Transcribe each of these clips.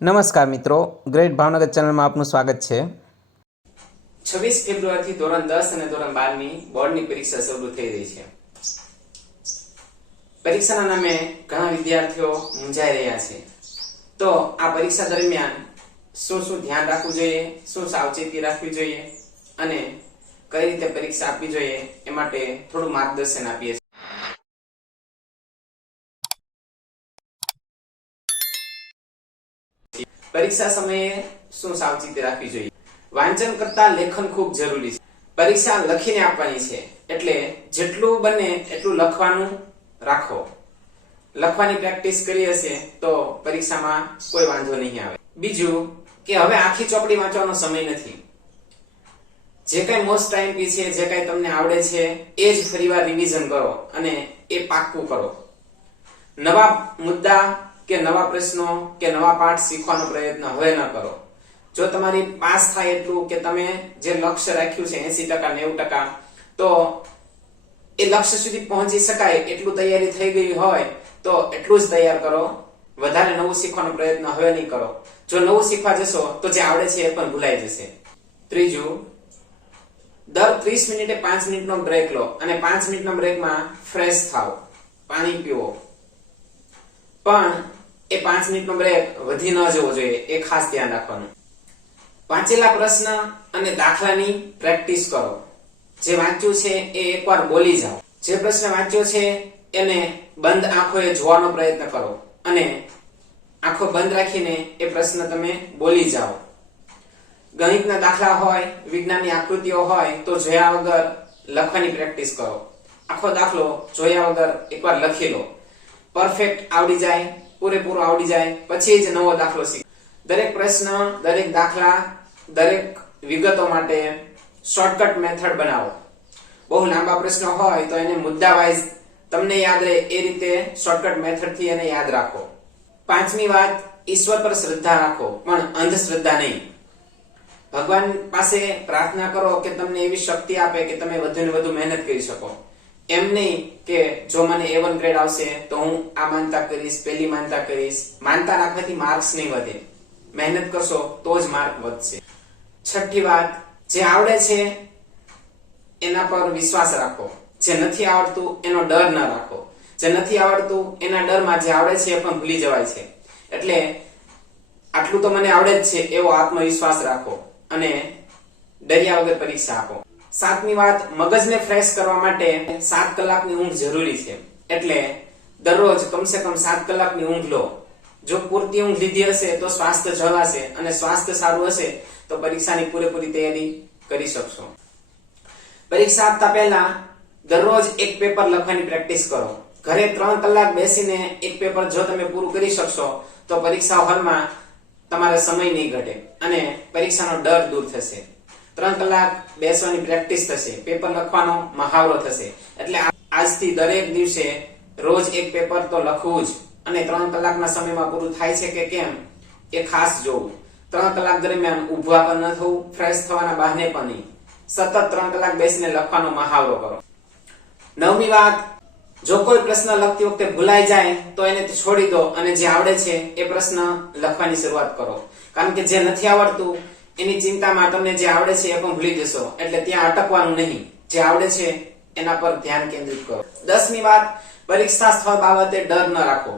નમસ્કાર મિત્રો, ગ્રેટ ભાવનગર ચેનલમાં આપનું સ્વાગત છે। 26 ફેબ્રુઆરીથી ધોરણ 10 અને ધોરણ 12ની બોર્ડની પરીક્ષા શરૂ થઈ રહી છે। પરીક્ષાના નામે ઘણા વિદ્યાર્થીઓ મૂંઝાઈ રહ્યા છે। તો આ પરીક્ષા દરમિયાન શું ધ્યાન રાખવું જોઈએ, શું સાવચેતી રાખવી જોઈએ અને કઈ રીતે પરીક્ષા આપવી જોઈએ એ માટે થોડું માર્ગદર્શન આપીએ છીએ। પરીક્ષા સમયે શું સાવચેતી રાખવી જોઈએ? વાંચન કરતા લેખન ખૂબ જરૂરી છે। પરીક્ષા લખીને આપવાની છે એટલે જેટલું બને એટલું લખવાનું રાખો। લખવાની પ્રેક્ટિસ કરી હશે તો પરીક્ષામાં કોઈ વાંધો નહીં આવે। બીજું કે હવે આખી ચોપડી વાંચવાનો સમય નથી। જે કઈ મોસ્ટ ટાઈમ છે, જે કઈ તમને આવડે છે એ જ ફરીવાર રિવિઝન કરો અને એ પાક્કું કરો। નવા મુદ્દા કે નવા પ્રશ્નો કે નવા પાઠ શીખવાનો પ્રયત્ન હવે ન કરો। જો તમારી પાસ થાય એટલું કે તમે જે લક્ષ્ય રાખ્યું છે 80% 90%, તો એ લક્ષ્ય સુધી પહોંચી શકાય એટલું તૈયારી થઈ ગઈ હોય તો એટલું જ તૈયાર કરો। વધારે નવું શીખવાનો પ્રયત્ન હવે નહીં કરો। જો નવું શીખવા જશો તો જે આવડે છે એ પણ ભૂલાઈ જશે। ત્રીજું, દર 30 મિનિટે 5 મિનિટનો બ્રેક લો અને 5 મિનિટના બ્રેકમાં ફ્રેશ થાઓ, પાણી પીવો। પણ એ 5 મિનિટનો બ્રેક વધી ન જવો જોઈએ, એ ખાસ ધ્યાન રાખવાનું। વાંચેલા પ્રશ્ન અને દાખલાની પ્રેક્ટિસ કરો। જે વાંચ્યું છે એ એકવાર બોલી જાઓ। જે પ્રશ્ન વાંચ્યો છે એને બંધ આંખોએ જોવાનો પ્રયત્ન કરો અને આંખો બંધ રાખીને એ પ્રશ્ન તમે બોલી જાઓ। ગણિતના દાખલા હોય, વિજ્ઞાનની આકૃતિઓ હોય તો જોયા વગર લખવાની પ્રેક્ટિસ કરો। આખો દાખલો જોયા વગર એકવાર લખી લો। પરફેક્ટ આવડી જાય, પૂરેપૂરો આવડી જાય પછી જ નવો દાખલો શીખો। દરેક પ્રશ્ન, દરેક દાખલા, દરેક વિગતો માટે શોર્ટકટ મેથડ બનાવો। બહુ લાંબા પ્રશ્નો હોય તો એને મુદ્દા વાઇઝ તમને યાદ રહે એ રીતે શોર્ટકટ મેથડ થી એને યાદ રાખો। પાંચમી વાત, ઈશ્વર પર શ્રદ્ધા રાખો પણ અંધશ્રદ્ધા નહીં। ભગવાન પાસે પ્રાર્થના કરો કે તમને એવી શક્તિ આપે કે તમે વધુ ને વધુ મહેનત કરી શકો। એમ નહીં કે જો મને A1 ગ્રેડ આવશે તો હું આ માનતા કરીશ, પેલી માનતા કરીશ। માનતા રાખવાથી માર્ક્સ નહીં વધે, મહેનત કરશો તો જ માર્ક વધશે। છઠ્ઠી વાત, જે આવડે છે એના પર વિશ્વાસ રાખો। જે નથી આવડતું એનો ડર ન રાખો। જે નથી આવડતું એના ડરમાં જે આવડે છે એ પણ ભૂલી જવાય છે। એટલે આટલું તો મને આવડે જ છે એવો આત્મવિશ્વાસ રાખો અને ડર્યા વગર પરીક્ષા આપો। સાતમી વાત, મગજને ફ્રેશ કરવા માટે 7 કલાકની ઊંઘ જરૂરી છે। એટલે દરરોજ કમસે કમ 7 કલાકની ઊંઘ લો। જો પૂરતી ઊંઘ લીધી હશે તો સ્વાસ્થ્ય જળવાશે અને સ્વાસ્થ્ય સારું હશે તો પરીક્ષાની પૂરેપૂરી તૈયારી કરી શકશો। પરીક્ષા આપતા પહેલા દરરોજ એક પેપર લખવાની પ્રેક્ટિસ કરો। ઘરે 3 કલાક બેસીને એક પેપર જો તમે પૂરું કરી શકશો તો પરીક્ષા હોલમાં તમારો સમય નહીં ઘટે અને પરીક્ષાનો ડર દૂર થશે। 3 કલાક બેસવાની પ્રેક્ટિસ થશે, પેપર લખવાનો મહાવરો થશે। એટલે આજથી દરેક દિવસે રોજ એક પેપર તો લખવું જ અને 3 કલાકના સમયમાં પૂરું થાય છે કે કેમ એ ખાસ જોવું। 3 કલાક દરમિયાન ઊભા પણ ન થવું, ફ્રેશ થવાના બહાને પણ નહીં, સતત 3 કલાક બેસીને લખવાનો મહાવરો કરો। નવમી વાત, જો કોઈ પ્રશ્ન લખતી વખતે ભૂલાઈ જાય તો એને છોડી દો અને જે આવડે છે એ પ્રશ્ન લખવાની શરૂઆત કરો। કારણ કે જે નથી આવડતું એની ચિંતામાં તમને જે આવડે છે એ પણ ભૂલી જશો। એટલે ત્યાં અટકવાનું નહીં, જે આવડે છે એના પર ધ્યાન કેન્દ્રિત કરો। 10મી વાત, પરીક્ષા સ્થળ બાબતે ડર ન રાખો।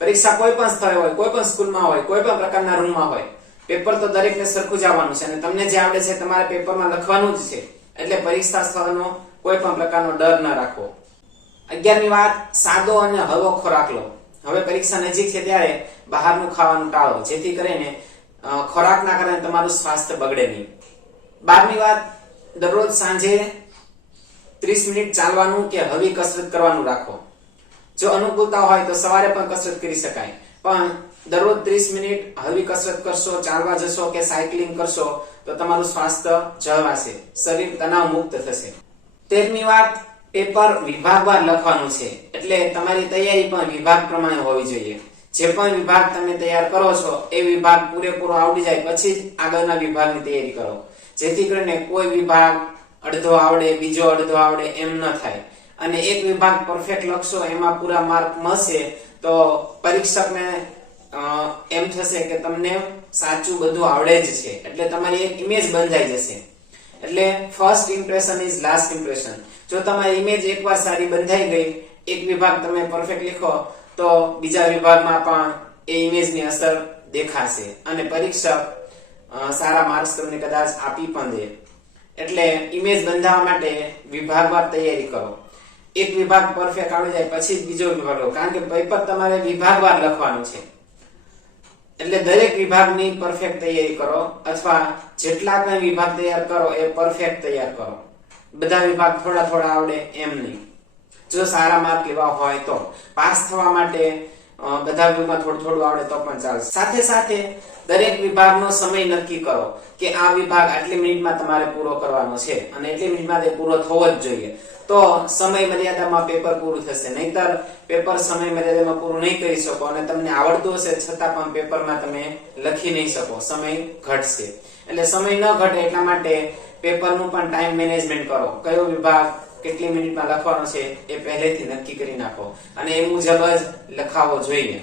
પરીક્ષા કોઈ પણ સ્થળે હોય, કોઈ પણ સ્કૂલમાં હોય, કોઈ પણ પ્રકારના રૂમમાં હોય, પેપર તો દરેકને સરખું જ આવવાનું છે અને તમને જે આવડે છે તમારે પેપરમાં લખવાનું જ છે। એટલે પરીક્ષા સ્થળનો કોઈ પણ પ્રકારનો ડર ન રાખો। 11મી વાત, સાદો અને હળવો ખોરાક લો। હવે પરીક્ષા નજીક છે ત્યારે બહારનું ખાવાનું ટાળો, જેથી કરીને ખોરાકના કારણે તમારું સ્વાસ્થ્ય બગડે નહીં। 12મી વાત, દરરોજ સાંજે 30 મિનિટ ચાલવાનું કે હળવી કસરત કરવાનું રાખો। જો અનુકૂળતા હોય તો સવારે પણ કસરત કરી શકાય, પણ દરરોજ 30 મિનિટ હળવી કસરત કરશો, ચાલવા જશો કે સાયકલિંગ કરશો તો તમારું સ્વાસ્થ્ય જળવાશે, શરીર તણાવ મુક્ત થશે। 13મી વાત, પેપર વિભાગવાર લખવાનું છે એટલે તમારી તૈયારી પણ વિભાગ પ્રમાણે હોવી જોઈએ। જે પણ વિભાગ તમે તૈયાર કરો છો એ વિભાગ પૂરેપૂરો આવડી જાય પછી જ આગળના વિભાગની તૈયારી કરો, જેથી કરીને કોઈ વિભાગ અડધો આવડે, બીજો અડધો આવડે એમ ન થાય। અને એક વિભાગ પરફેક્ટ લખશો, એમાં પૂરા માર્ક મળશે તો પરીક્ષકને એમ થશે કે તમને સાચું બધું આવડે જ છે, એટલે તમારી એક ઇમેજ બંધાઈ જશે. એટલે first impression is last impression. જો તમારી ઇમેજ એકવાર સારી બંધાઈ ગઈ, એક વિભાગ તમે પરફેક્ટ લીખો તો બીજા વિભાગમાં પણ એ ઇમેજની અસર દેખાશે અને પરીક્ષક સારા માર્ક્સ તમને કદાચ આપી પણ દે. એટલે ઇમેજ બંધાવવા માટે વિભાગવાર તૈયારી કરો. એક વિભાગ પરફેક્ટ આવડી જાય પછી જ બીજો વિભાગ લો, કારણ કે પેપર તમારે વિભાગવાર લખવાનું છે. એટલે દરેક વિભાગની પરફેક્ટ તૈયારી કરો, અથવા જેટલા પણ વિભાગ તૈયાર કરો એ પરફેક્ટ તૈયાર કરો. બધા વિભાગ થોડા થોડા આવડે એમ નહીં. જો સારા માર્ક લેવા હોય તો પાસ થવા માટે બધા વિભાગમાં થોડું થોડું આવડે તો પણ ચાલશે. સાથે સાથે દરેક વિભાગનો સમય નક્કી કરો કે આ વિભાગ આટલી મિનિટમાં તમારે પૂરો કરવાનો છે અને એટલી મિનિટમાં તે પૂરો થવો જ જોઈએ. તો સમય મર્યાદામાં પેપર પૂરું થશે. નહીતર પેપર સમય મર્યાદામાં પૂરું નહીં કરી શકો અને તમને આવડતું હશે છતાં પણ પેપરમાં તમે લખી નહીં શકો, સમય ઘટશે. એટલે સમય ન ઘટે એટલા માટે પેપરનું પણ ટાઈમ મેનેજમેન્ટ કરો. કયો વિભાગ કેટલી મિનિટમાં લખવાનો છે એ પહેલેથી નક્કી કરી નાખો અને એ મુજબ જ લખાવો જોઈએ.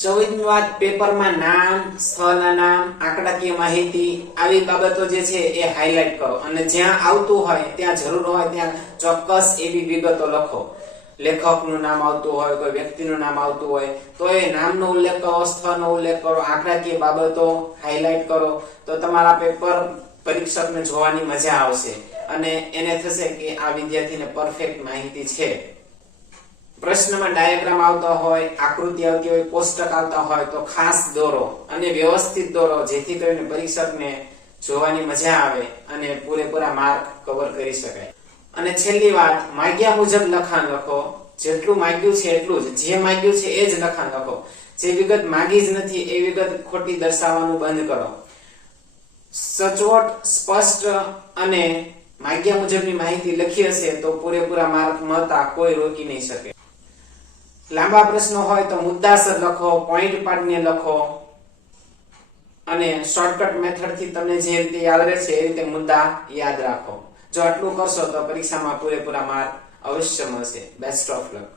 14મી વાત, પેપરમાં નામ, સ્થળના નામ, આંકડાકીય માહિતી આવી બાબતો જે છે એ હાઇલાઇટ કરો અને જ્યાં આવતું હોય ત્યાં જરૂર હોય ત્યાં ચોક્કસ એવી વિગતો લખો. લેખકનું નામ આવતું હોય, કોઈ વ્યક્તિનું નામ આવતું હોય તો એ નામનો ઉલ્લેખ કરો, સ્થળનો ઉલ્લેખ કરો, આંકડાકીય બાબતો હાઇલાઇટ કરો. તો તમારા પેપર પરીક્ષકને જોવાની મજા આવશે અને એને થશે કે આ વિદ્યાર્થીને પરફેક્ટ માહિતી છે. પ્રશ્નમાં ડાયાગ્રામ આવતા હોય, આકૃતિ આવતી હોય, કોષ્ટક આવતા હોય તો ખાસ દોરો અને વ્યવસ્થિત દોરો, જેથી કરીને પરીક્ષકને જોવાની મજા આવે અને પૂરેપૂરા માર્ક કવર કરી શકાય. અને છેલ્લી વાત, માગ્યા મુજબ લખાણ લખો. જેટલું માગ્યું છે એટલું જ, જે માગ્યું છે એ જ લખાણ લખો. જે વિગત માગી જ નથી એ વિગત ખોટી દર્શાવવાનું બંધ કરો. સચોટ, સ્પષ્ટ અને માગ્યા મુજબની માહિતી લખી હશે તો પૂરેપૂરા માર્ક મળતા કોઈ રોકી નહીં શકે. લાંબા પ્રશ્નો હોય તો મુદ્દાસર લખો, પોઈન્ટ પાડીને લખો અને શોર્ટકટ મેથડ થી તમને જે રીતે યાદ રહેશે એ રીતે મુદ્દા યાદ રાખો. જો આટલું કરશો તો પરીક્ષામાં પૂરેપૂરા માર્ક અવશ્ય મળશે. Best of luck.